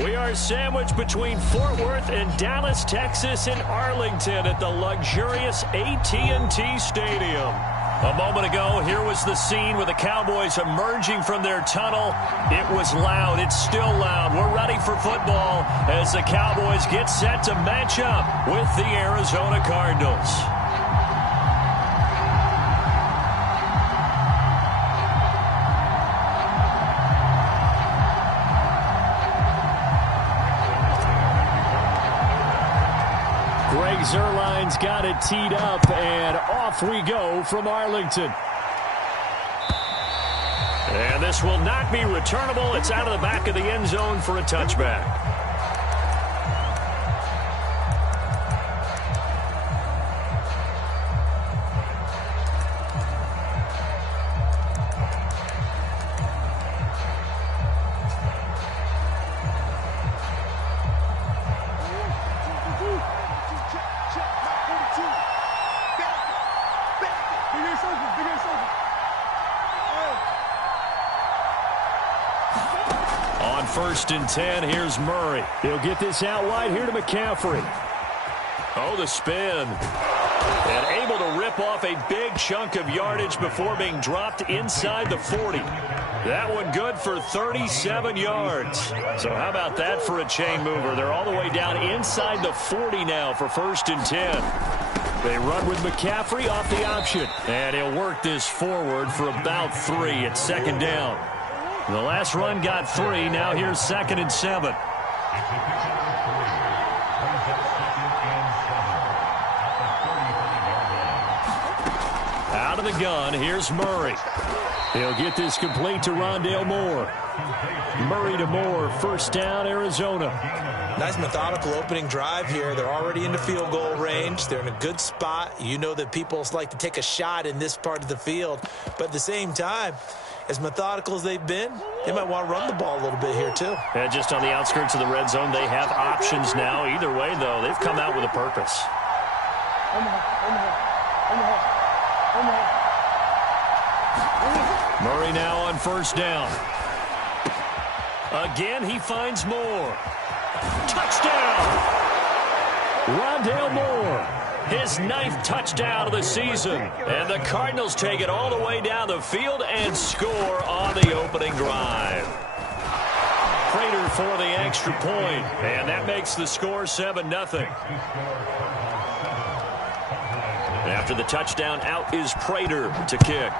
We are sandwiched between Fort Worth and Dallas, Texas in Arlington at the luxurious AT&T Stadium. A moment ago, here was the scene with the Cowboys emerging from their tunnel. It was loud. It's still loud. We're ready for football as the Cowboys get set to match up with the Arizona Cardinals. Zerline's got it teed up, and off we go from Arlington. And this will not be returnable. It's out of the back of the end zone for a touchback. On 1st and 10, here's Murray. He'll get this out wide here to McCaffrey. Oh, the spin. And able to rip off a big chunk of yardage before being dropped inside the 40. That one good for 37 yards. So how about that for a chain mover? They're all the way down inside the 40 now for 1st and 10. They run with McCaffrey off the option. And he'll work this forward for about 3 at 2nd down. The last run got 3. Now here's 2nd and 7. Out of the gun, here's Murray. He'll get this complete to Rondale Moore. Murray to Moore, 1st down, Arizona. Nice methodical opening drive here. They're already into field goal range. They're in a good spot. You know that people like to take a shot in this part of the field. But at the same time, as methodical as they've been, they might want to run the ball a little bit here too. And just on the outskirts of the red zone, they have options now. Either way, though, they've come out with a purpose. Murray now on 1st down. Again, he finds Moore. Touchdown! Rondale Moore. His 9th touchdown of the season. And the Cardinals take it all the way down the field and score on the opening drive. Prater for the extra point. And that makes the score 7-0. After the touchdown, out is Prater to kick.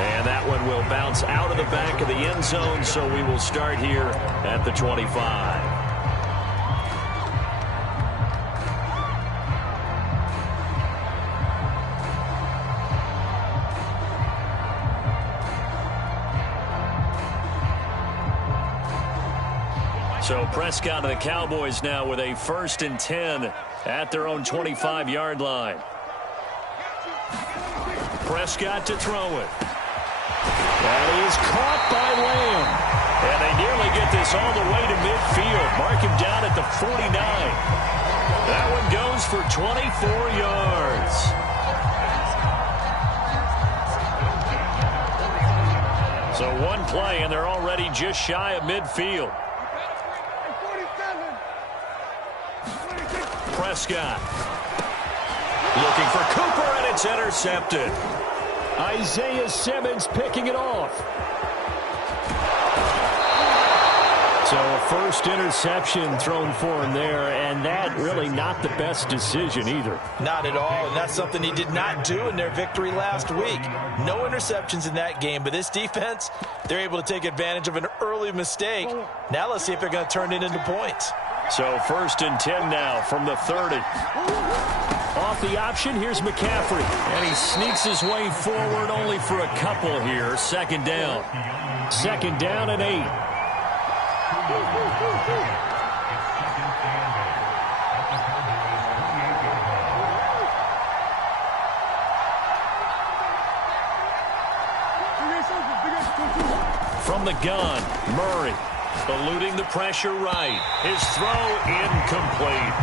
And that one will bounce out of the back of the end zone, so we will start here at the 25. So Prescott and the Cowboys now with a 1st and 10 at their own 25-yard line. Prescott to throw it. That is caught by Lamb. And they nearly get this all the way to midfield. Mark him down at the 49. That one goes for 24 yards. So one play, and they're already just shy of midfield. Prescott looking for Cooper, and it's intercepted. Isaiah Simmons picking it off. So a first interception thrown for him there, and that really not the best decision either. Not at all, and that's something he did not do in their victory last week. No interceptions in that game, but this defense, they're able to take advantage of an early mistake. Now let's see if they're going to turn it into points. So 1st and 10 now from the 30. Off the option, here's McCaffrey. And he sneaks his way forward only for a couple here. 2nd down. 2nd down and 8. From the gun, Murray eluding the pressure right. His throw incomplete.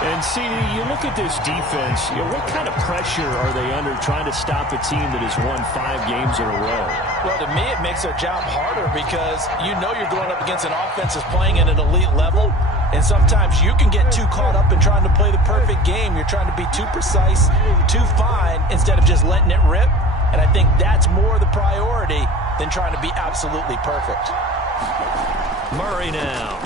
And, CD, you look at this defense, what kind of pressure are they under trying to stop a team that has won 5 games in a row? Well, to me, it makes their job harder because you know you're going up against an offense that's playing at an elite level, and sometimes you can get too caught up in trying to play the perfect game. You're trying to be too precise, too fine, instead of just letting it rip. And I think that's more the priority than trying to be absolutely perfect. Murray now.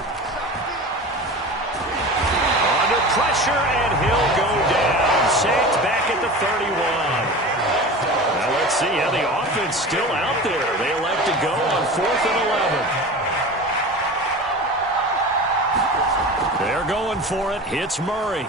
Under pressure, and he'll go down. Sacked back at the 31. Now let's see how the offense still out there. They elect to go on 4th and 11. They're going for it. Hits Murray.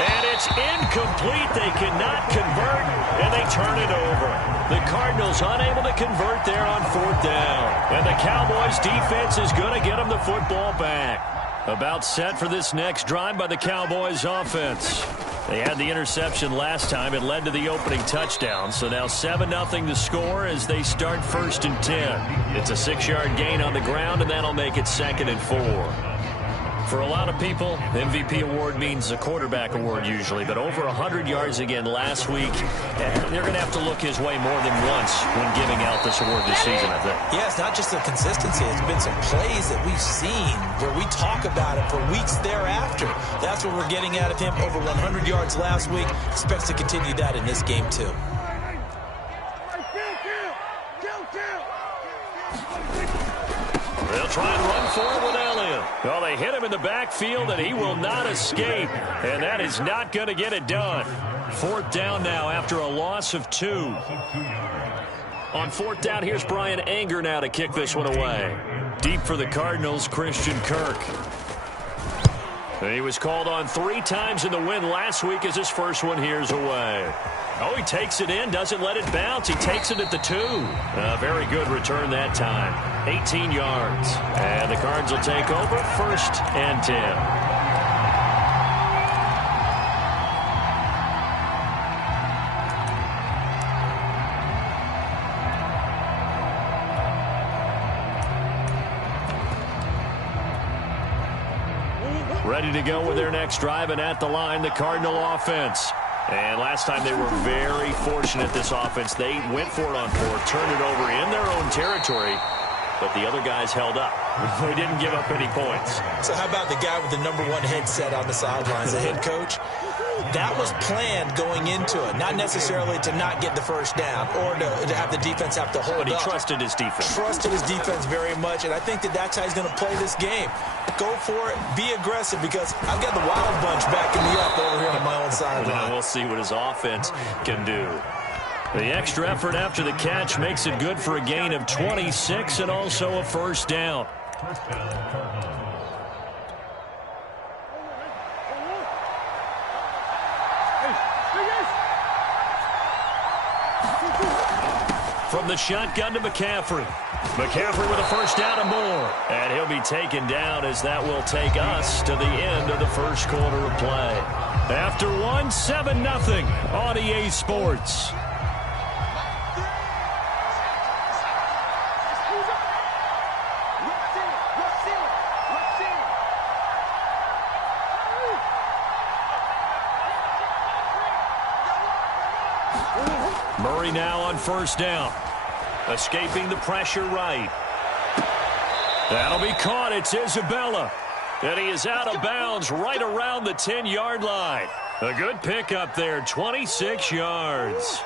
And it's incomplete. They cannot convert, and they turn it over. The Cardinals unable to convert there on 4th down. And the Cowboys defense is going to get them the football back. About set for this next drive by the Cowboys offense. They had the interception last time. It led to the opening touchdown. So now 7-0 to score as they start 1st and 10. It's a 6-yard gain on the ground, and that'll make it 2nd and 4. For a lot of people, MVP award means a quarterback award usually, but over 100 yards again last week, they're going to have to look his way more than once when giving out this award this season, I think. Yeah, it's not just the consistency. It's been some plays that we've seen where we talk about it for weeks thereafter. That's what we're getting out of him. Over 100 yards last week. Expects to continue that in this game, too. They'll try and run for it with Elliott. Well, they hit him in the backfield, and he will not escape. And that is not going to get it done. 4th down now after a loss of 2. On 4th down, here's Brian Anger now to kick this one away. Deep for the Cardinals, Christian Kirk. He was called on 3 times in the win last week as his first one here's away. Oh, he takes it in, doesn't let it bounce. He takes it at the 2. A very good return that time. 18 yards. And the Cards will take over 1st and 10. Ready to go with their next drive, and at the line, the Cardinal offense. And last time they were very fortunate, this offense. They went for it on 4th, turned it over in their own territory, but the other guys held up. They didn't give up any points. So how about the guy with the #1 headset on the sidelines, the head coach? That was planned going into it, not necessarily to not get the first down or to have the defense have to hold up. But he trusted his defense. Trusted his defense very much, and I think that's how he's going to play this game. Go for it, be aggressive, because I've got the Wild Bunch backing me up over here on my own sideline. We'll see what his offense can do. The extra effort after the catch makes it good for a gain of 26 and also a 1st down. From the shotgun to McCaffrey. McCaffrey with a 1st down and more. And he'll be taken down as that will take us to the end of the 1st quarter of play. After 1, 7-0 on EA Sports. Murray now on 1st down. Escaping the pressure right. That'll be caught. It's Isabella. And he is out of bounds right around the 10-yard line. A good pickup there, 26 yards.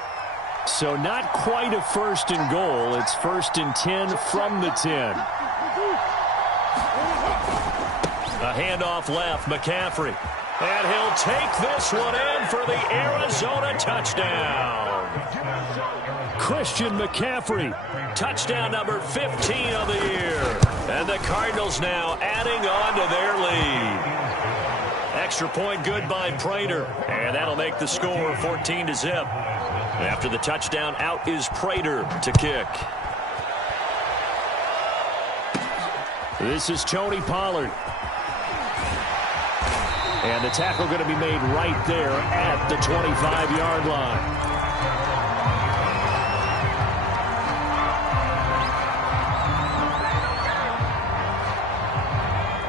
So not quite a 1st and goal. It's 1st and 10 from the 10. A handoff left, McCaffrey. And he'll take this one in for the Arizona touchdown. Christian McCaffrey, touchdown number 15 of the year. And the Cardinals now adding on to their lead. Extra point good by Prater. And that'll make the score 14-0. After the touchdown, out is Prater to kick. This is Tony Pollard. And the tackle going to be made right there at the 25-yard line.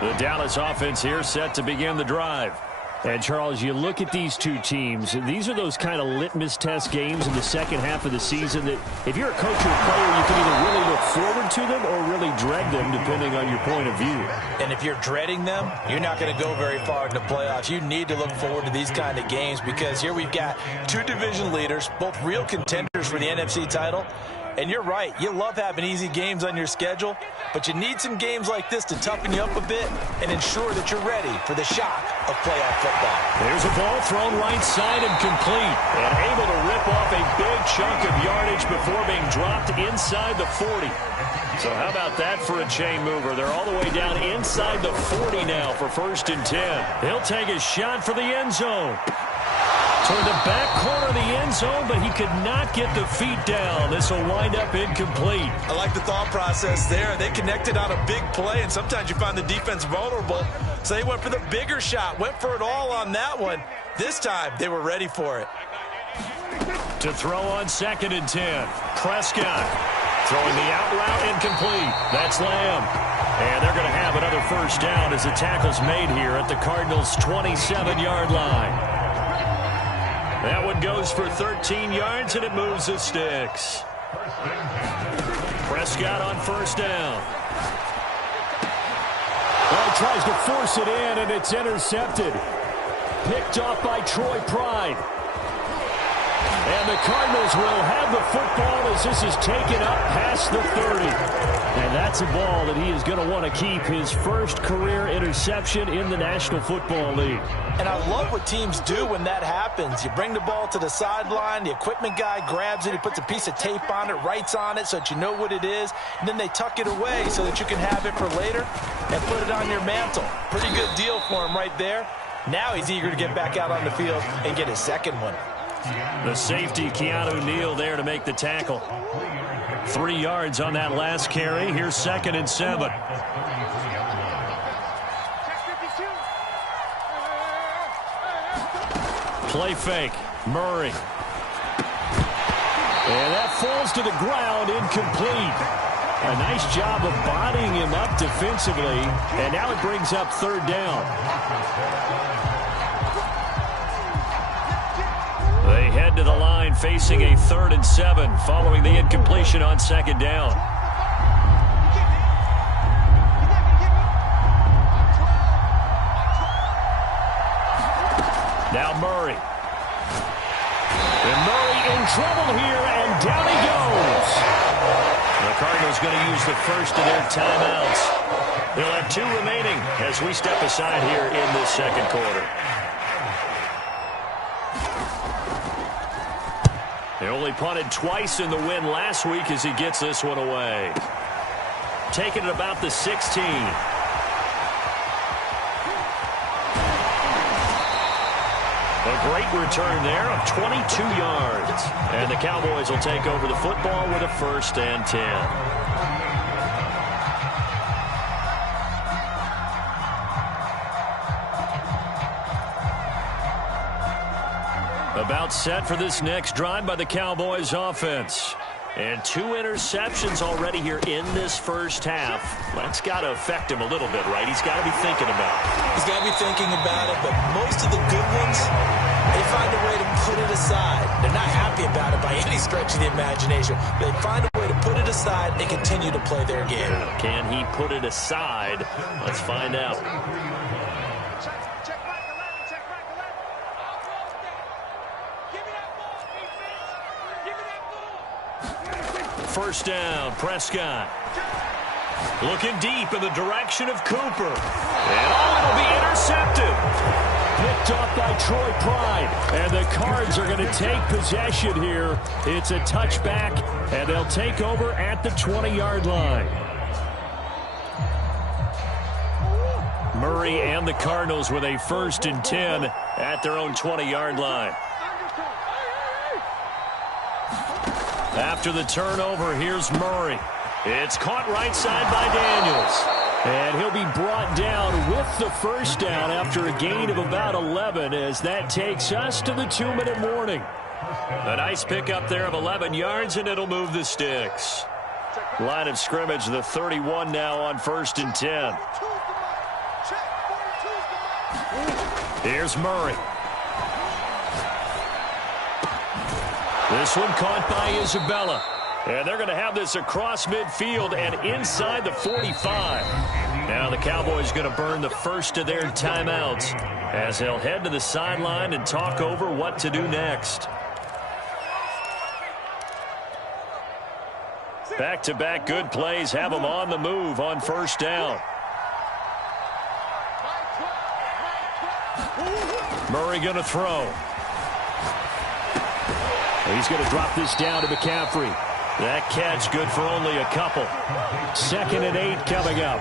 The Dallas offense here set to begin the drive. And, Charles, you look at these two teams, these are those kind of litmus test games in the second half of the season that if you're a coach or a player, you can either really look forward to them or really dread them, depending on your point of view. And if you're dreading them, you're not going to go very far in the playoffs. You need to look forward to these kind of games because here we've got two division leaders, both real contenders for the NFC title. And you're right, you love having easy games on your schedule, but you need some games like this to toughen you up a bit and ensure that you're ready for the shock of playoff football. There's a ball thrown right side and complete, and able to rip off a big chunk of yardage before being dropped inside the 40. So how about that for a chain mover? They're all the way down inside the 40 now for 1st and 10. He'll take a shot for the end zone. Toward the back corner of the end zone, but he could not get the feet down. This will wind up incomplete. I like the thought process there. They connected on a big play, and sometimes you find the defense vulnerable. So they went for the bigger shot, went for it all on that one. This time, they were ready for it. To throw on 2nd and 10. Prescott throwing the out route incomplete. That's Lamb. And they're going to have another 1st down as the tackle's made here at the Cardinals' 27-yard line. That one goes for 13 yards, and it moves the sticks. Prescott on 1st down. Well, tries to force it in, and it's intercepted. Picked off by Troy Pride. And the Cardinals will have the football as this is taken up past the 30. And that's a ball that he is going to want to keep, his first career interception in the National Football League. And I love what teams do when that happens. You bring the ball to the sideline, the equipment guy grabs it, he puts a piece of tape on it, writes on it so that you know what it is, and then they tuck it away so that you can have it for later and put it on your mantle. Pretty good deal for him right there. Now he's eager to get back out on the field and get his second one. The safety, Keanu Neal, there to make the tackle. 3 yards on that last carry. Here's 2nd and 7. Play fake. Murray. And that falls to the ground, incomplete. A nice job of bodying him up defensively. And now it brings up 3rd down. They head to the line facing a 3rd and 7 following the incompletion on 2nd down. Now Murray. And Murray in trouble here, and down he goes. The Cardinals going to use the first of their timeouts. They'll have 2 remaining as we step aside here in this 2nd quarter. They only punted twice in the win last week as he gets this one away. Taking it about the 16. A great return there of 22 yards. And the Cowboys will take over the football with a 1st and 10. About set for this next drive by the Cowboys offense. And 2 interceptions already here in this first half. That's got to affect him a little bit, right? He's got to be thinking about it. He's got to be thinking about it, but most of the good ones, they find a way to put it aside. They're not happy about it by any stretch of the imagination. They find a way to put it aside and continue to play their game. Can he put it aside? Let's find out. First down, Prescott. Looking deep in the direction of Cooper. And it'll be intercepted. Picked off by Troy Pride. And the Cards are going to take possession here. It's a touchback, and they'll take over at the 20-yard line. Murray and the Cardinals with a 1st and 10 at their own 20-yard line. After the turnover, here's Murray. It's caught right side by Daniels. And he'll be brought down with the 1st down after a gain of about 11 as that takes us to the 2-minute warning. A nice pickup there of 11 yards, and it'll move the sticks. Line of scrimmage, the 31 now on 1st and 10. Here's Murray. This one caught by Isabella. And they're going to have this across midfield and inside the 45. Now the Cowboys going to burn the first of their timeouts as they'll head to the sideline and talk over what to do next. Back-to-back good plays have them on the move on first down. Murray going to throw. He's going to drop this down to McCaffrey. That catch good for only a couple. 2nd and 8 coming up.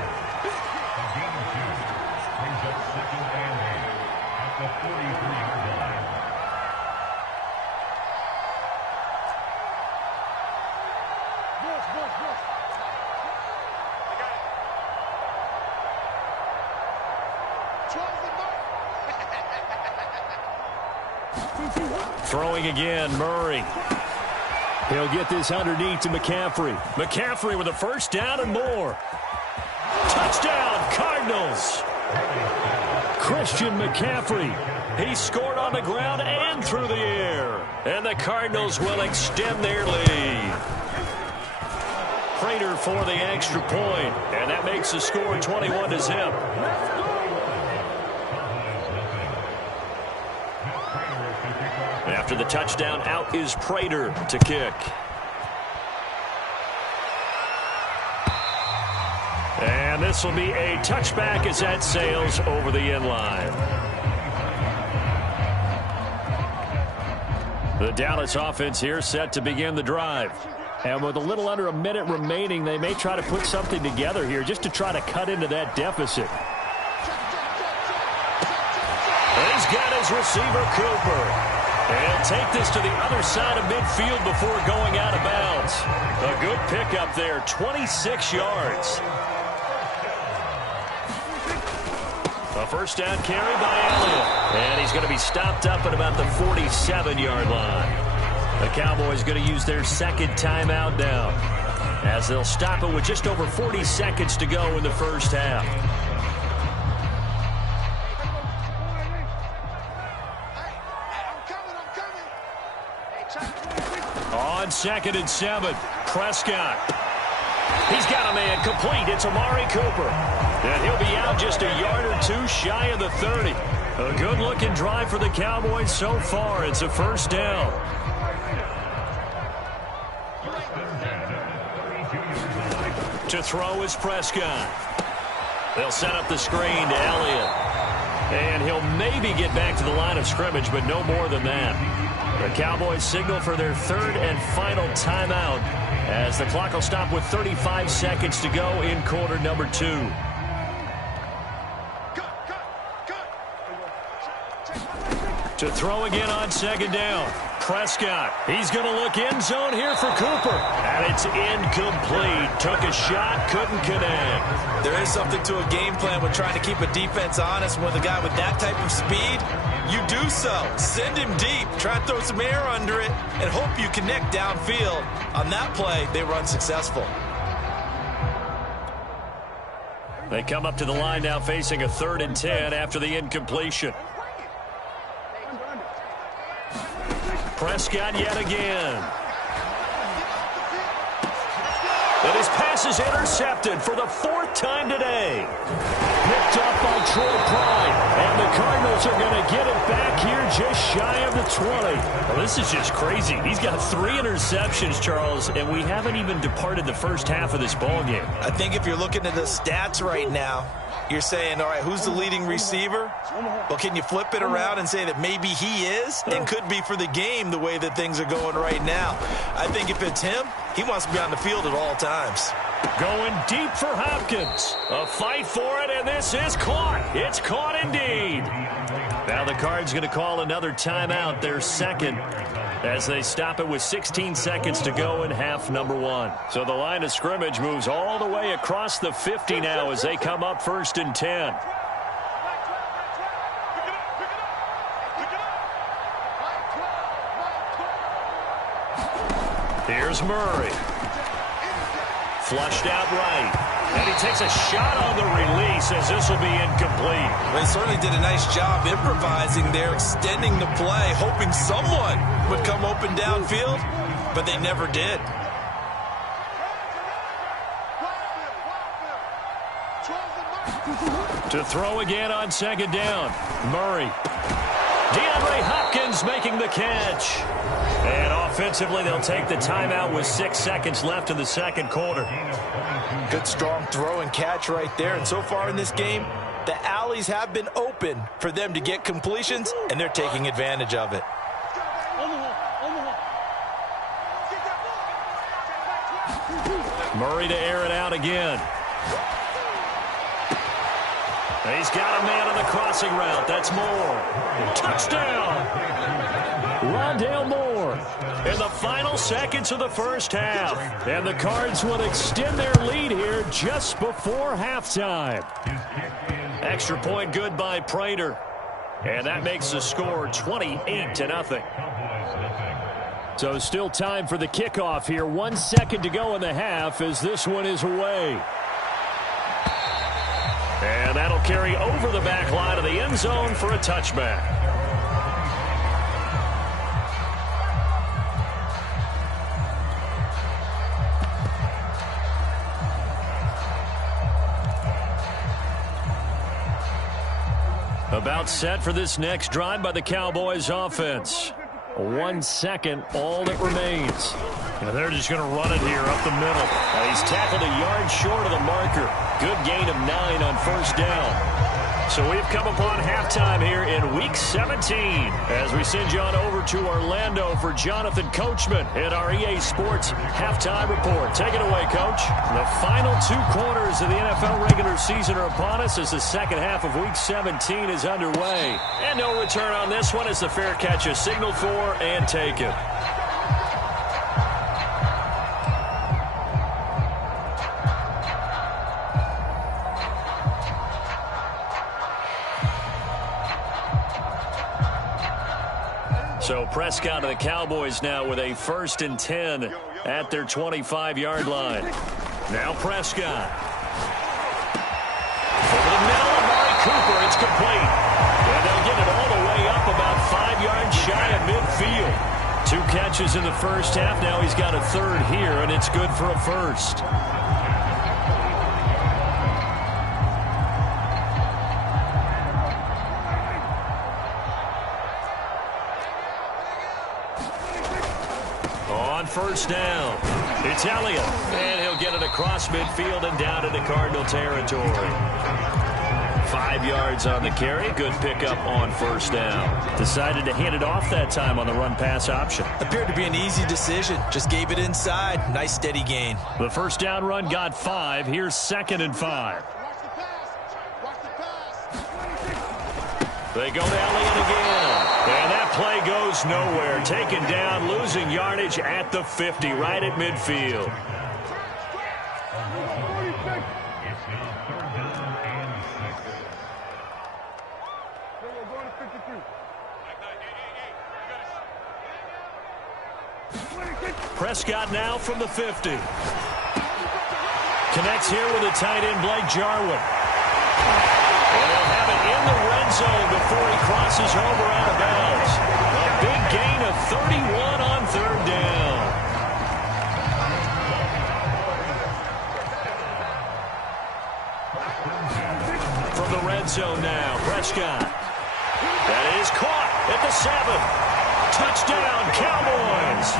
Throwing again, Murray. He'll get this underneath to McCaffrey. McCaffrey with a first down and more. Touchdown, Cardinals. Christian McCaffrey. He scored on the ground and through the air. And the Cardinals will extend their lead. Prater for the extra point. And that makes the score 21-zip. After the touchdown, out is Prater to kick. And this will be a touchback as that sails over the end line. The Dallas offense here set to begin the drive. And with a little under a minute remaining, they may try to put something together here just to try to cut into that deficit. He's got his receiver, Cooper. And take this to the other side of midfield before going out of bounds. A good pickup there, 26 yards. A first down carry by Elliott. And he's going to be stopped up at about the 47-yard line. The Cowboys going to use their second timeout now, as they'll stop it with just over 40 seconds to go in the first half. On 2nd and 7, Prescott. He's got a man complete. It's Amari Cooper. And he'll be out just a yard or two shy of the 30. A good-looking drive for the Cowboys so far. It's a first down. To throw is Prescott. They'll set up the screen to Elliott. And he'll maybe get back to the line of scrimmage, but no more than that. The Cowboys signal for their third and final timeout as the clock will stop with 35 seconds to go in quarter number 2. To throw again on 2nd down. Prescott. He's going to look end zone here for Cooper. And it's incomplete. Took a shot, couldn't connect. There is something to a game plan with trying to keep a defense honest. With a guy with that type of speed, you do so. Send him deep. Try and throw some air under it and hope you connect downfield. On that play, they were unsuccessful. They come up to the line now facing a 3rd and 10 after the incompletion. Prescott yet again. And his pass is intercepted for the 4th time today. Picked up by Troy Pride. And the Cardinals are going to get it back here just shy of the 20. Well, this is just crazy. He's got 3 interceptions, Charles, and we haven't even departed the first half of this ballgame. I think if you're looking at the stats right now, you're saying, all right, who's the leading receiver? Well, can you flip it around and say that maybe he is and could be for the game the way that things are going right now? I think if it's him, he wants to be on the field at all times. Going deep for Hopkins. A fight for it, and this is caught. It's caught indeed. Now the Cards going to call another timeout, their second, as they stop it with 16 seconds to go in half number 1. So the line of scrimmage moves all the way across the 50 now as they come up 1st and 10. Here's Murray. Flushed out right. And he takes a shot on the release as this will be incomplete. They certainly did a nice job improvising there, extending the play, hoping someone would come open downfield, but they never did. To throw again on second down. Murray. DeAndre Hopkins making the catch. And offensively, they'll take the timeout with 6 seconds left in the second quarter. Good, strong throw and catch right there. And so far in this game, the alleys have been open for them to get completions, and they're taking advantage of it. Murray to air it out again. He's got a man on the crossing route. That's Moore. Touchdown! Rondale Moore in the final seconds of the first half. And the Cards will extend their lead here just before halftime. Extra point good by Prater. And that makes the score 28-0. So still time for the kickoff here. 1 second to go in the half as this one is away. And that'll carry over the back line of the end zone for a touchback. About set for this next drive by the Cowboys offense. 1 second, all that remains. And they're just going to run it here up the middle. He's tackled a yard short of the marker. Good gain of 9 on first down. So we've come upon halftime here in Week 17 as we send you on over to Orlando for Jonathan Coachman in our EA Sports Halftime Report. Take it away, Coach. The final 2 quarters of the NFL regular season are upon us as the second half of Week 17 is underway. And no return on this one as the fair catch is signaled for and taken. So Prescott of the Cowboys now with a 1st and 10 at their 25-yard line. Now Prescott. Over the middle of Amari Cooper. It's complete. And they'll get it all the way up about 5 yards shy of midfield. 2 catches in the first half. Now he's got a 3rd here, and it's good for a 1st. First down. It's Elliott. And he'll get it across midfield and down into Cardinal territory. 5 yards on the carry. Good pickup on first down. Decided to hand it off that time on the run-pass option. Appeared to be an easy decision. Just gave it inside. Nice steady gain. The first down run got 5. Here's 2nd and 5. They go to Elliott again. And that play goes nowhere. Taken down, losing yardage at the 50, right at midfield. Prescott now from the 50. Connects here with the tight end, Blake Jarwin. And they'll have it in the red zone before he crosses over out of bounds. A big gain of 31 on 3rd down. From the red zone now, Prescott. That is caught at the 7. Touchdown, Cowboys.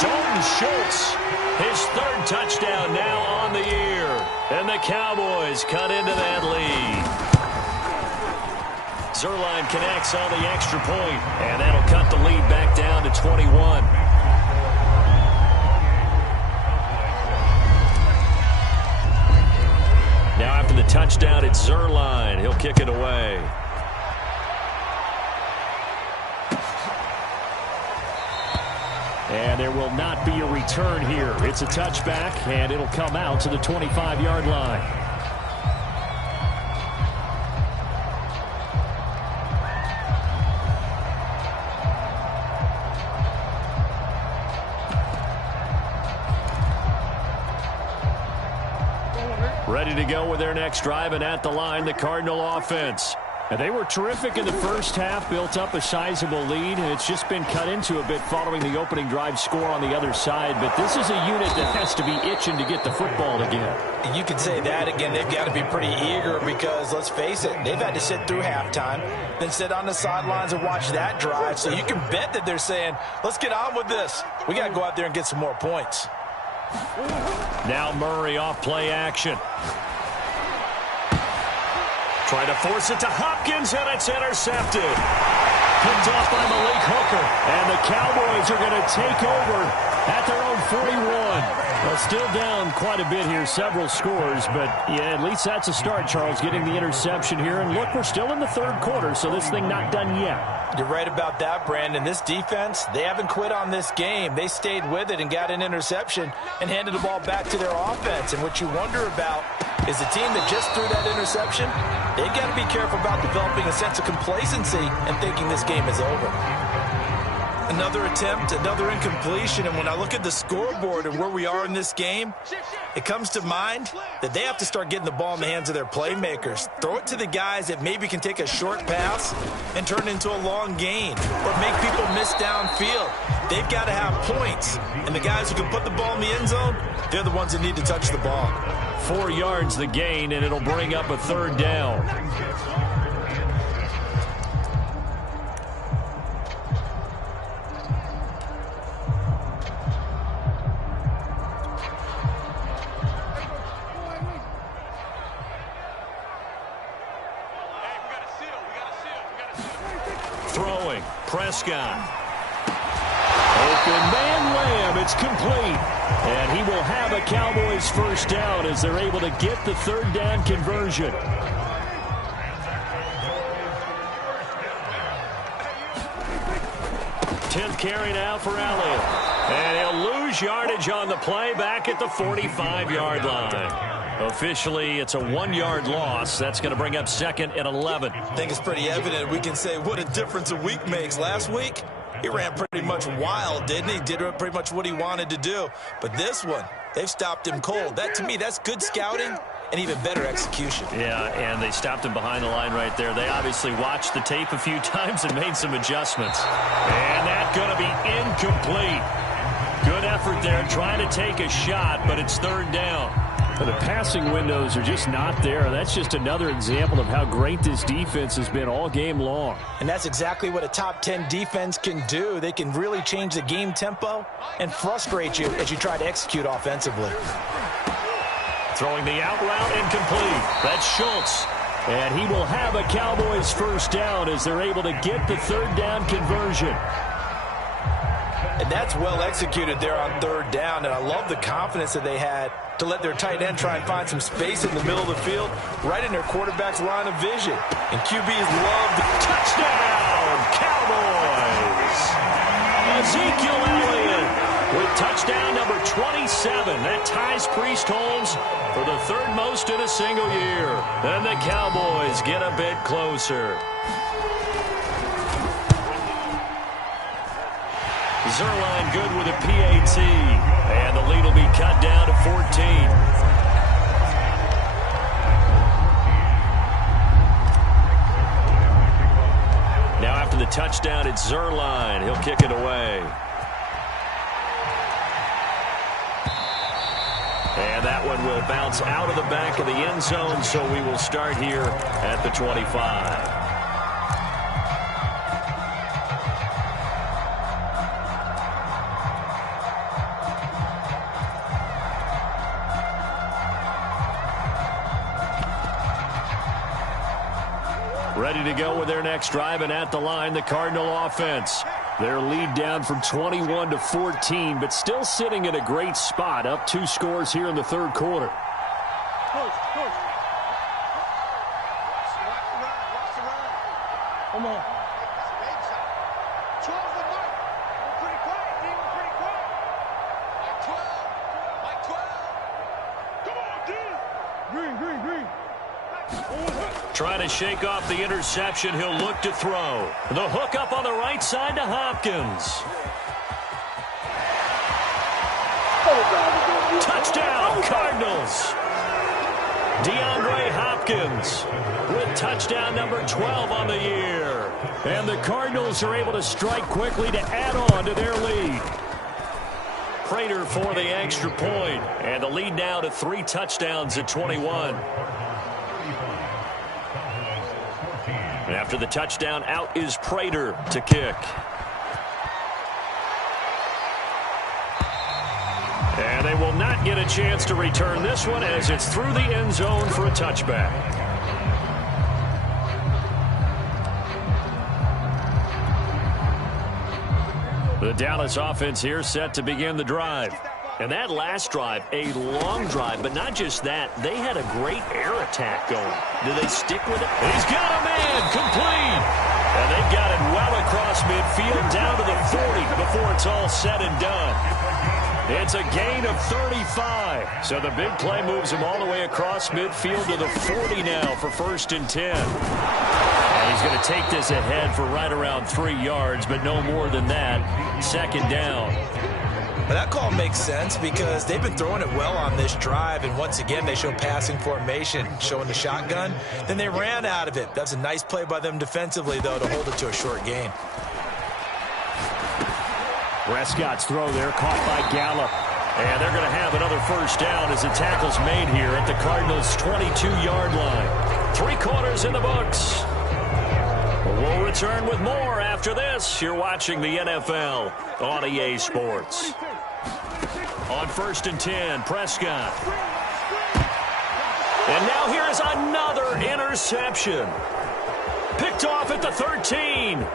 Dalton Schultz, his 3rd touchdown now on the year. And the Cowboys cut into that lead. Zuerlein connects on the extra point, and that'll cut the lead back down to 21. Now after the touchdown, it's Zuerlein. He'll kick it away. And there will not be a return here. It's a touchback, and it'll come out to the 25-yard line. Ready to go with their next drive, and at the line, the Cardinal offense. And they were terrific in the first half, built up a sizable lead, and it's just been cut into a bit following the opening drive score on the other side. But this is a unit that has to be itching to get the football again. You can say that again. They've got to be pretty eager because, let's face it, they've had to sit through halftime, then sit on the sidelines and watch that drive. So you can bet that they're saying, let's get on with this. We got to go out there and get some more points. Now Murray off play action. Trying to force it to Hopkins, and it's intercepted. Picked off by Malik Hooker, and the Cowboys are going to take over at their own 41. Well, still down quite a bit here, several scores, but yeah, at least that's a start, Charles, getting the interception here. And look, we're still in the third quarter, so this thing not done yet. You're right about that, Brandon. This defense, they haven't quit on this game. They stayed with it and got an interception and handed the ball back to their offense. And what you wonder about is the team that just threw that interception, they've got to be careful about developing a sense of complacency and thinking this game is over. Another attempt, another incompletion, and when I look at the scoreboard and where we are in this game, it comes to mind that they have to start getting the ball in the hands of their playmakers. Throw it to the guys that maybe can take a short pass and turn it into a long gain or make people miss downfield. They've got to have points, and the guys who can put the ball in the end zone, they're the ones that need to touch the ball. 4 yards the gain, and it'll bring up a third down. Throwing, Prescott. Open man Lamb, it's complete. And he will have a Cowboys first down as they're able to get the third down conversion. Tenth carry now for Allen. And he'll lose yardage on the play back at the 45-yard line. Officially, it's a 1-yard loss. That's going to bring up second and 11. I think it's pretty evident. We can say what a difference a week makes. Last week, he ran pretty much wild, didn't he? Did pretty much what he wanted to do. But this one, they've stopped him cold. That, to me, that's good scouting and even better execution. Yeah, and they stopped him behind the line right there. They obviously watched the tape a few times and made some adjustments. And that's going to be incomplete. Good effort there, trying to take a shot, but it's third down. The passing windows are just not there. That's just another example of how great this defense has been all game long. And that's exactly what a top 10 defense can do. They can really change the game tempo and frustrate you as you try to execute offensively. Throwing the out route incomplete. That's Schultz. And he will have a Cowboys first down as they're able to get the third down conversion. And that's well executed there on third down. And I love the confidence that they had to let their tight end try and find some space in the middle of the field, right in their quarterback's line of vision. And QBs love the touchdown, Cowboys. Ezekiel Elliott with touchdown number 27. That ties Priest Holmes for the third most in a single year. And the Cowboys get a bit closer. Zerline good with a PAT. And the lead will be cut down to 14. Now after the touchdown, it's Zerline. He'll kick it away. And that one will bounce out of the back of the end zone, so we will start here at the 25. Ready to go with their next drive, and at the line, the Cardinal offense. Their lead down from 21 to 14, but still sitting at a great spot, up 2 scores here in the third quarter. Push. Come on. 12 the mark. We're pretty quiet, D. We're pretty quiet. Like 12. Come on, D. Green. Trying to shake off the interception. He'll look to throw. The hook up on the right side to Hopkins. Touchdown, Cardinals. Hopkins with touchdown number 12 on the year. And the Cardinals are able to strike quickly to add on to their lead. Prater for the extra point, and the lead now to 3 touchdowns at 21. After the touchdown, out is Prater to kick. And they will not get a chance to return this one as it's through the end zone for a touchback. The Dallas offense here set to begin the drive. And that last drive, a long drive, but not just that. They had a great air attack going. Do they stick with it? He's got a man, complete. And they've got it well across midfield, down to the 40 before it's all said and done. It's a gain of 35. So the big play moves him all the way across midfield to the 40 now for 1st and 10. And he's going to take this ahead for right around 3 yards, but no more than that. 2nd down. Well, that call makes sense because they've been throwing it well on this drive, and once again they show passing formation, showing the shotgun. Then they ran out of it. That's a nice play by them defensively, though, to hold it to a short gain. Prescott's throw there, caught by Gallup. And they're going to have another 1st down as the tackle's made here at the Cardinals' 22-yard line. 3 quarters in the books. We'll return with more after this. You're watching the NFL on EA Sports. On 1st and 10, Prescott. And now here's another interception. Picked off at the 13.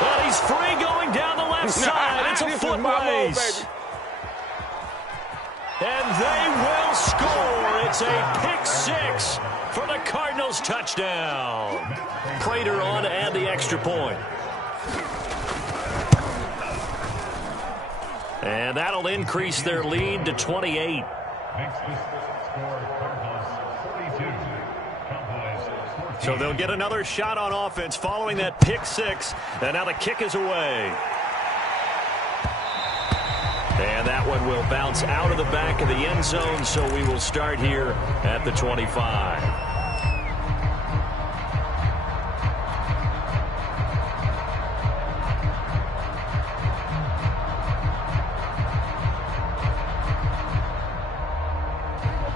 Well, he's free going down the left side. It's a foot race. And they will score. It's a pick 6 for the Cardinals touchdown. Prater on to add the extra point. And that'll increase their lead to 28. So they'll get another shot on offense following that pick 6. And now the kick is away. And that one will bounce out of the back of the end zone, so we will start here at the 25.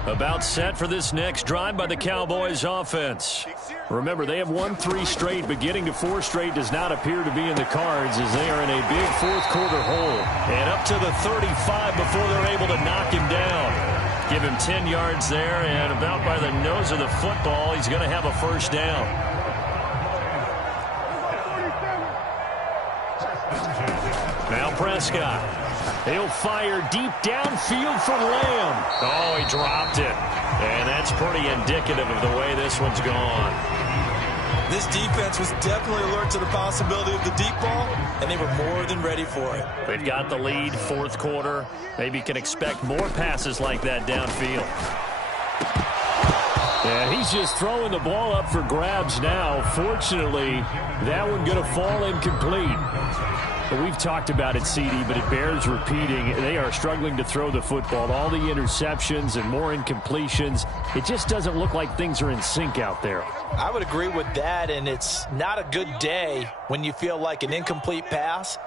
About set for this next drive by the Cowboys offense. Remember, they have won 3 straight, but getting to 4 straight does not appear to be in the cards as they are in a big 4th quarter hole. And up to the 35 before they're able to knock him down. Give him 10 yards there, and about by the nose of the football, he's going to have a 1st down. Now Prescott. He'll fire deep downfield for Lamb. Oh, he dropped it. And that's pretty indicative of the way this one's gone. This defense was definitely alert to the possibility of the deep ball, and they were more than ready for it. They've got the lead, 4th quarter. Maybe can expect more passes like that downfield. Yeah, he's just throwing the ball up for grabs now. Fortunately, that one going to fall incomplete. But we've talked about it, CD, but it bears repeating. They are struggling to throw the football. All the interceptions and more incompletions. It just doesn't look like things are in sync out there. I would agree with that, and it's not a good day when you feel like an incomplete pass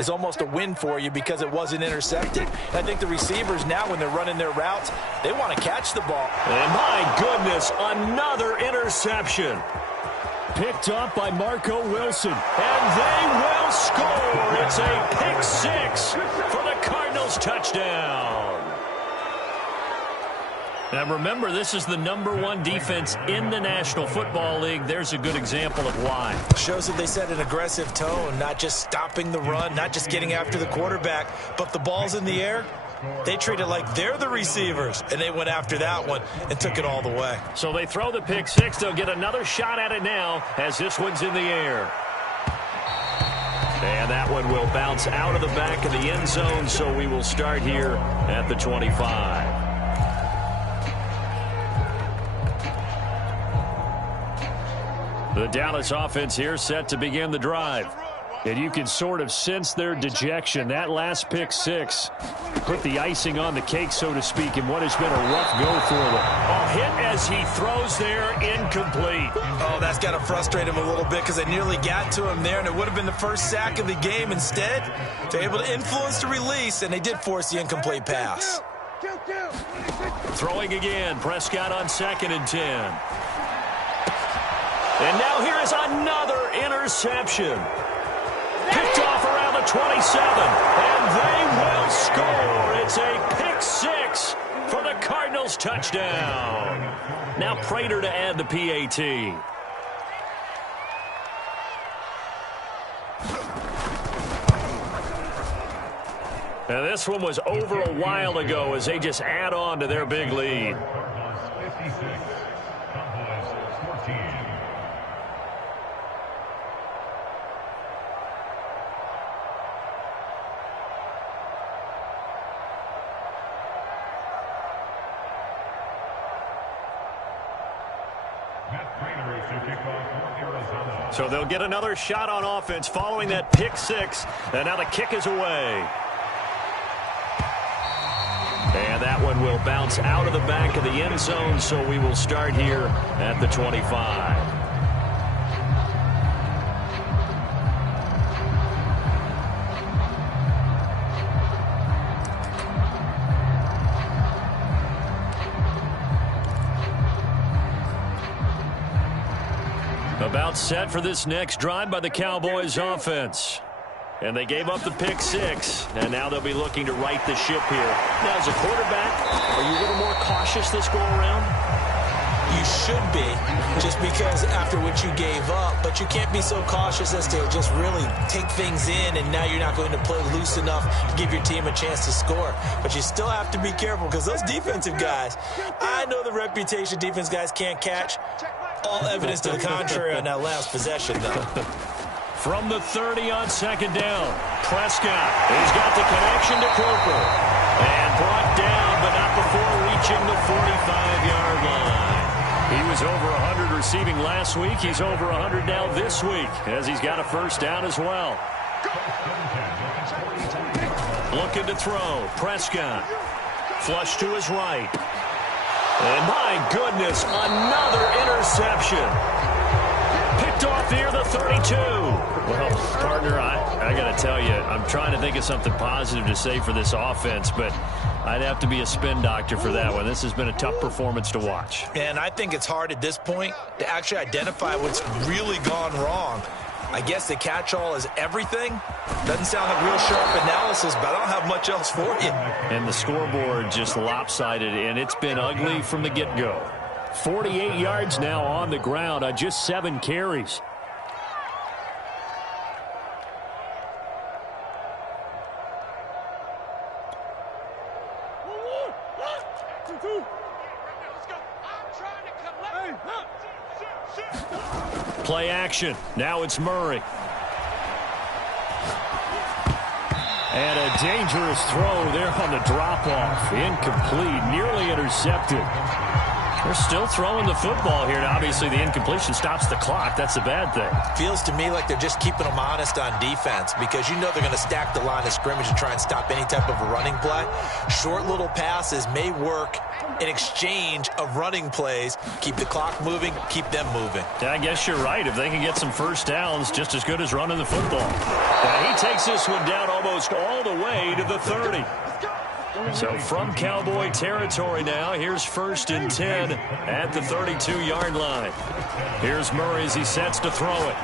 is almost a win for you because it wasn't intercepted. And I think the receivers now, when they're running their routes, they want to catch the ball. And my goodness, another interception. Picked up by Marco Wilson. And they will score. It's a pick 6 for the Cardinals touchdown. Now remember, this is the #1 defense in the National Football League. There's a good example of why. Shows that they set an aggressive tone, not just stopping the run, not just getting after the quarterback, but the ball's in the air. They treat it like they're the receivers, and they went after that one and took it all the way. So they throw the pick 6. They'll get another shot at it now as this one's in the air. And that one will bounce out of the back of the end zone, so we will start here at the 25. The Dallas offense here set to begin the drive. And you can sort of sense their dejection. That last pick six put the icing on the cake, so to speak, in what has been a rough go for them. Oh, hit as he throws there, incomplete. Oh, that's got to frustrate him a little bit because they nearly got to him there, and it would have been the first sack of the game. Instead, they're able to influence the release, and they did force the incomplete pass. Throwing again, Prescott on 2nd and 10. And now here is another interception. Picked off around the 27, and they will score. It's a pick six for the Cardinals touchdown. Now Prater to add the PAT. Now this one was over a while ago as they just add on to their big lead. So they'll get another shot on offense following that pick six. And now the kick is away. And that one will bounce out of the back of the end zone, so we will start here at the 25. About set for this next drive by the Cowboys offense. And they gave up the pick six, and now they'll be looking to right the ship here. Now, as a quarterback, are you a little more cautious this go-around? You should be, just because after what you gave up, but you can't be so cautious as to just really take things in, and now you're not going to play loose enough to give your team a chance to score. But you still have to be careful, because those defensive guys, I know the reputation defense guys can't catch. All evidence to the contrary on that last possession, though. From the 30 on 2nd down, Prescott has got the connection to Cooper. And brought down, but not before reaching the 45-yard line. He was over 100 receiving last week. He's over 100 now this week, as he's got a first down as well. Looking to throw, Prescott. Flush to his right. And my goodness, another interception. Picked off near the 32. Well, partner, I got to tell you, I'm trying to think of something positive to say for this offense, but I'd have to be a spin doctor for that one. This has been a tough performance to watch. And I think it's hard at this point to actually identify what's really gone wrong. I guess the catch-all is everything. Doesn't sound like real sharp analysis, but I don't have much else for you. And the scoreboard just lopsided, and it's been ugly from the get-go. 48 yards now on the ground on just 7 carries. Play action. Now it's Murray. And a dangerous throw there on the drop-off. Incomplete, nearly intercepted. They're still throwing the football here. Now, obviously, the incompletion stops the clock. That's a bad thing. Feels to me like they're just keeping them honest on defense because you know they're going to stack the line of scrimmage and try and stop any type of a running play. Short little passes may work in exchange of running plays. Keep the clock moving, keep them moving. Yeah, I guess you're right. If they can get some first downs, just as good as running the football. And he takes this one down almost all the way to the 30. So from Cowboy territory now, here's 1st and 10 at the 32-yard line. Here's Murray as he sets to throw it.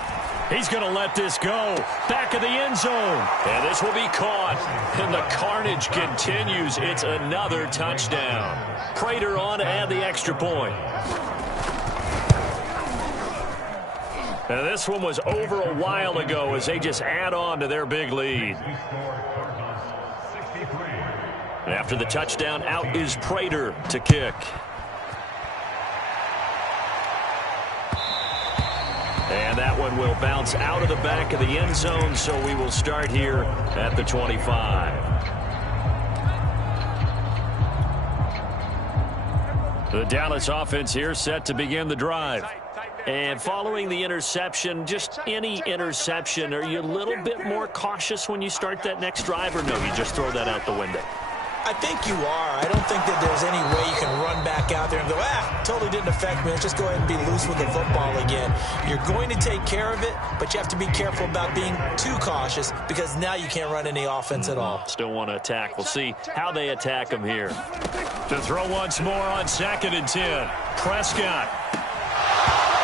He's going to let this go. Back of the end zone. And this will be caught. And the carnage continues. It's another touchdown. Prater on to add the extra point. And this one was over a while ago as they just add on to their big lead. After the touchdown, out is Prater to kick. And that one will bounce out of the back of the end zone, so we will start here at the 25. The Dallas offense here set to begin the drive. And following the interception, just any interception, are you a little bit more cautious when you start that next drive, or no, you just throw that out the window? I think you are. I don't think that there's any way you can run back out there and go, totally didn't affect me. Let's just go ahead and be loose with the football again. You're going to take care of it, but you have to be careful about being too cautious because now you can't run any offense at all. Still want to attack. We'll see how they attack him here. To throw once more on 2nd and 10. Prescott.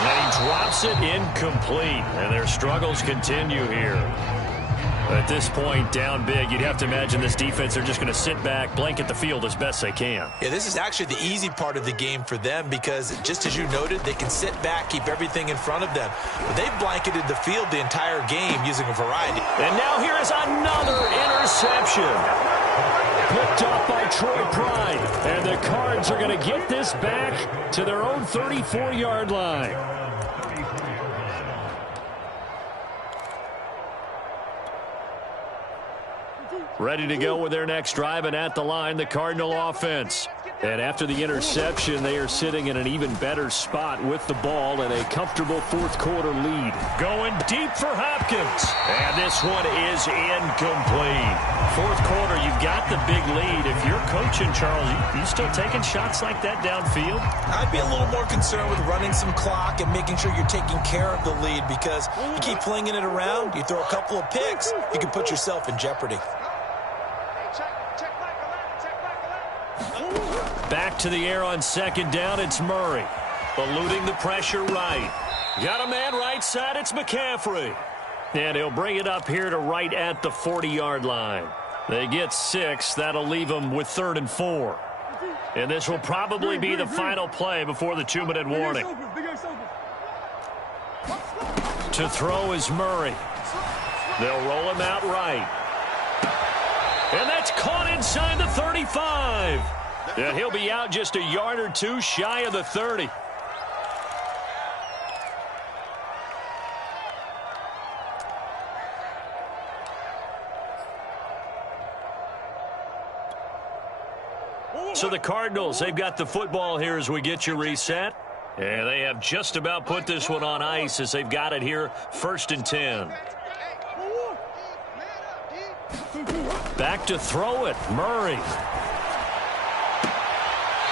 And he drops it incomplete. And their struggles continue here. At this point, down big, you'd have to imagine this defense, they're just going to sit back, blanket the field as best they can. Yeah, this is actually the easy part of the game for them because, just as you noted, they can sit back, keep everything in front of them. But they've blanketed the field the entire game using a variety. And now here is another interception. Picked up by Troy Pride. And the Cards are going to get this back to their own 34-yard line. Ready to go with their next drive, and at the line, the Cardinal offense. And after the interception, they are sitting in an even better spot with the ball and a comfortable fourth-quarter lead. Going deep for Hopkins. And this one is incomplete. Fourth quarter, you've got the big lead. If you're coaching, Charles, you still taking shots like that downfield? I'd be a little more concerned with running some clock and making sure you're taking care of the lead because you keep flinging it around, you throw a couple of picks, you can put yourself in jeopardy. Back to the air on 2nd down, it's Murray. Eluding the pressure right. Got a man right side, it's McCaffrey. And he'll bring it up here to right at the 40-yard line. They get 6. That'll leave them with 3rd and 4. And this will probably be the final play before the 2-minute warning. To throw is Murray. They'll roll him out right. And that's caught inside the 35. And he'll be out just a yard or two shy of the 30. So the Cardinals, they've got the football here as we get you reset. And they have just about put this one on ice as they've got it here, 1st and 10. Back to throw it, Murray.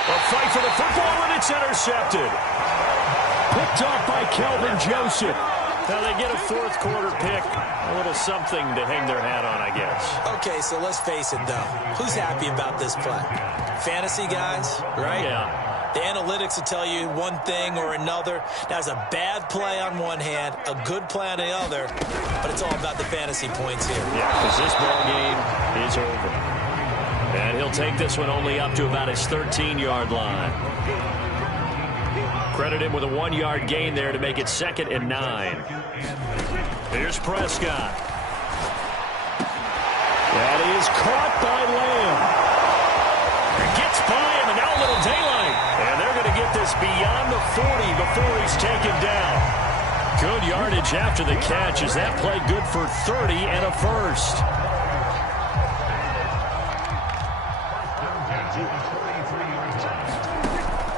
A fight for the football, and it's intercepted. Picked off by Kelvin Joseph. Now they get a fourth-quarter pick. A little something to hang their hat on, I guess. Okay, so let's face it, though. Who's happy about this play? Fantasy guys, right? Yeah. The analytics will tell you one thing or another. That's a bad play on one hand, a good play on the other, but it's all about the fantasy points here. Yeah, because this ball game is over. And he'll take this one only up to about his 13-yard line. Credit him with a 1-yard gain there to make it 2nd and 9. Here's Prescott. That is caught by Lamb. Gets by him, and now a little daylight. And they're going to get this beyond the 40 before he's taken down. Good yardage after the catch. Is that play good for 30 and a first?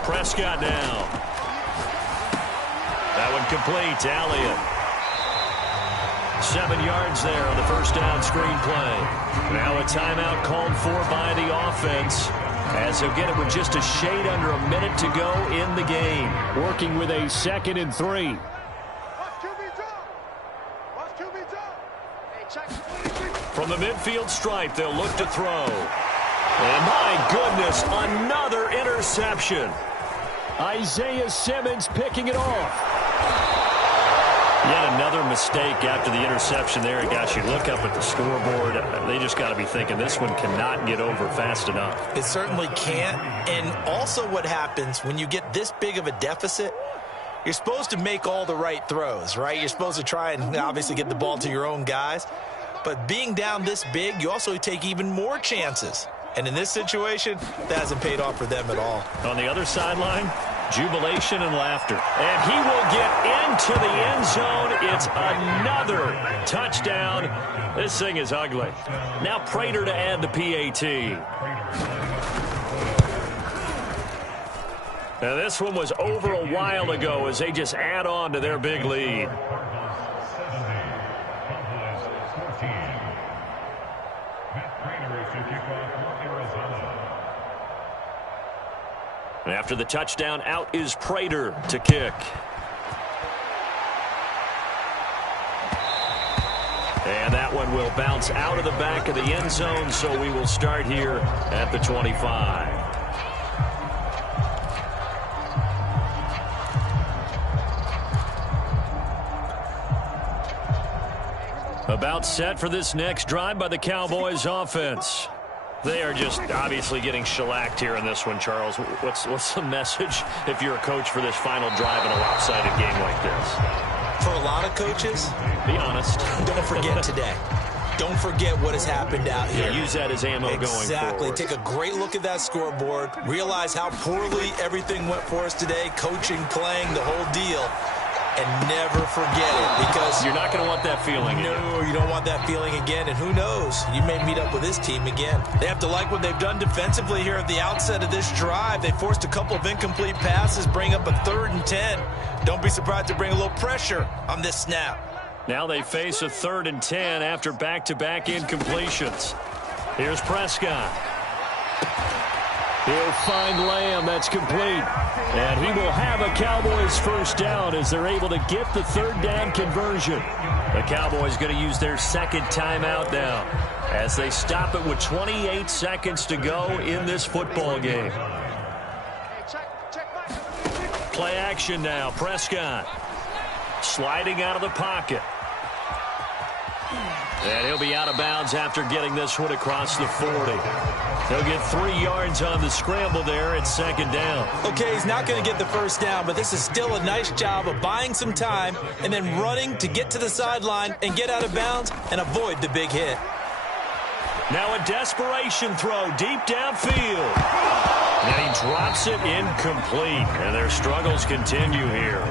Prescott now. That one complete to Elliott. 7 yards there on the first down screen play. Now a timeout called for by the offense, as he'll get it with just a shade under a minute to go in the game. Working with a 2nd and 3. From the midfield stripe, they'll look to throw. And my goodness, another interception. Isaiah Simmons picking it off. Yet another mistake after the interception there. And gosh, you look up at the scoreboard, they just got to be thinking this one cannot get over fast enough. It certainly can't. And also what happens when you get this big of a deficit, you're supposed to make all the right throws, right? You're supposed to try and obviously get the ball to your own guys. But being down this big, you also take even more chances. And in this situation, that hasn't paid off for them at all. On the other sideline, jubilation and laughter. And he will get into the end zone. It's another touchdown. This thing is ugly. Now Prater to add the PAT. Now, this one was over a while ago as they just add on to their big lead. After the touchdown, out is Prater to kick. And that one will bounce out of the back of the end zone, so we will start here at the 25. About set for this next drive by the Cowboys offense. They are just obviously getting shellacked here in this one, Charles. What's the message if you're a coach for this final drive in a lopsided game like this? For a lot of coaches, be honest. Don't forget today. Don't forget what has happened out here. Yeah, use that as ammo going forward. Exactly. Take a great look at that scoreboard. Realize how poorly everything went for us today. Coaching, playing, the whole deal. And never forget it, because you're not going to want that feeling again. No, you don't want that feeling again. And who knows? You may meet up with this team again. They have to like what they've done defensively here at the outset of this drive. They forced a couple of incomplete passes, bring up a 3rd and 10. Don't be surprised to bring a little pressure on this snap. Now they face a 3rd and 10 after back-to-back incompletions. Here's Prescott. He'll find Lamb. That's complete. And he will have a Cowboys first down as they're able to get the 3rd down conversion. The Cowboys going to use their 2nd timeout now as they stop it with 28 seconds to go in this football game. Play action now. Prescott sliding out of the pocket. And he'll be out of bounds after getting this one across the 40. He'll get 3 yards on the scramble there at 2nd down. Okay, he's not going to get the first down, but this is still a nice job of buying some time and then running to get to the sideline and get out of bounds and avoid the big hit. Now a desperation throw deep downfield. And he drops it incomplete. And their struggles continue here.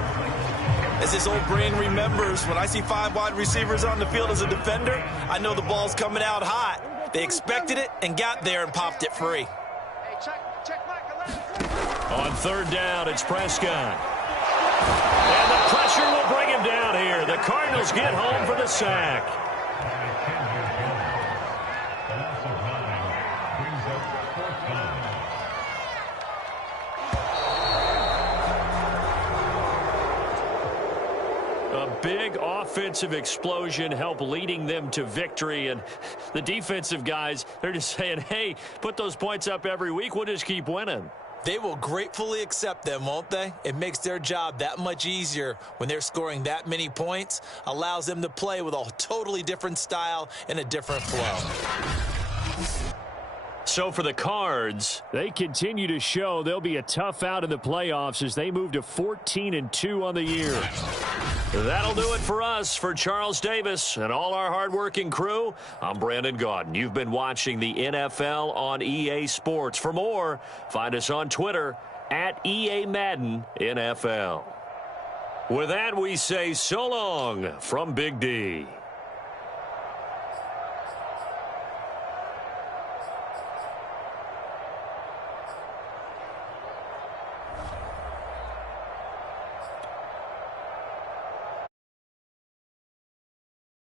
As his old brain remembers, when I see 5 wide receivers on the field as a defender, I know the ball's coming out hot. They expected it and got there and popped it free. On 3rd down, it's Prescott. And the pressure will bring him down here. The Cardinals get home for the sack. Big offensive explosion helped leading them to victory, and the defensive guys, they're just saying, hey, put those points up every week, we'll just keep winning. They will gratefully accept them, won't they? It makes their job that much easier when they're scoring that many points, allows them to play with a totally different style and a different flow. So for the Cards, they continue to show they'll be a tough out in the playoffs as they move to 14-2 on the year. That'll do it for us. For Charles Davis and all our hardworking crew, I'm Brandon Gaudin. You've been watching the NFL on EA Sports. For more, find us on Twitter at EA Madden NFL. With that, we say so long from Big D.